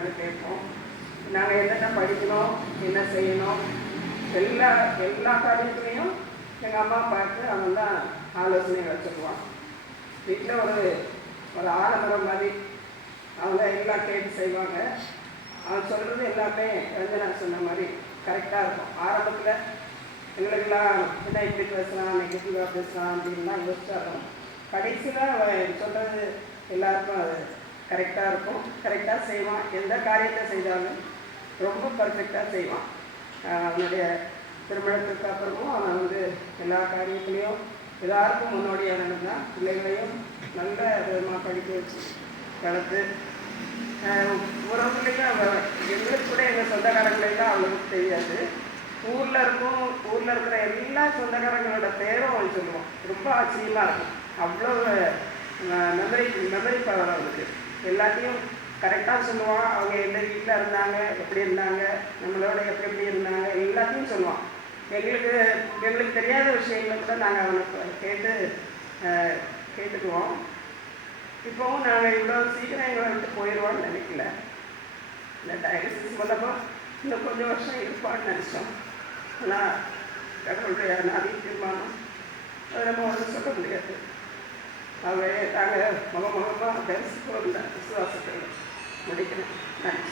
நாங்கள் கேட்போம். நாங்கள் என்னென்ன படிக்கணும், என்ன செய்யணும், எல்லா காரியத்துலேயும் எங்கள் அம்மா பார்த்து அவன் தான் ஆலோசனைகளை சொல்லுவான். வீட்டில் ஒரு ஆலமரம் மாதிரி அவங்க எல்லாம் கேட்டு செய்வாங்க. அவன் சொல்கிறது எல்லாமே ரஞ்சனா சொன்ன மாதிரி கரெக்டாக இருக்கும். ஆரம்பத்தில் எங்களுக்கெல்லாம் என்ன இப்படி பேசலாம், நெகட்டிவாக பேசலாம் அப்படின்லாம் யோசிச்சாலும் கடைசியில் அவன் சொல்கிறது எல்லாருக்கும் அது கரெக்டாக இருக்கும். கரெக்டாக செய்வான். எந்த காரியத்தை செய்தாலும் ரொம்ப பர்ஃபெக்டாக செய்வான். அவனுடைய திருமணத்துக்கு அப்புறமும் அவன் எல்லா காரியத்துலேயும் எல்லாருக்கும் முன்னோடியாக நடந்தான். பிள்ளைகளையும் நல்ல விதமாக படிக்க வச்சு வளர்த்து உறவுகளுக்கு எங்களுக்கு கூட எங்கள் சொந்தக்காரங்களெல்லாம் அவங்களுக்கு தெரியாது. ஊரில் இருக்கிற எல்லா சொந்தக்காரங்களோட பேரும் அவன் சொல்லுவான். ரொம்ப ஆச்சரியமாக இருக்கும். அவ்வளோ மெமரி பவர் அவனுக்கு. எல்லாத்தையும் கரெக்டாக சொல்லுவான். அவங்க எந்த வீட்டில் இருந்தாங்க, எப்படி இருந்தாங்க, நம்மளோட எப்படி இருந்தாங்க, எல்லாத்தையும் சொல்லுவான். எங்களுக்கு தெரியாத விஷயங்களை கூட நாங்கள் அவனை கேட்டுக்குவோம். இப்போவும் நாங்கள் இவ்வளோ சீக்கிரம் எங்களை விட்டு போயிடுவோன்னு நினைக்கல. இந்த டயாலிசிஸ் மூலமாக இன்னும் கொஞ்சம் வருஷம் இருப்பான்னு நினச்சோம். ஆனால் கடவுளுடைய நாதி தீர்மானம் அதை நம்ம ஒன்றும் சொல்ல முடியாது. நாங்கள் முகமாக தரிசிப்போம் விசுவாசத்தை முடிக்கிறேன். நன்றி.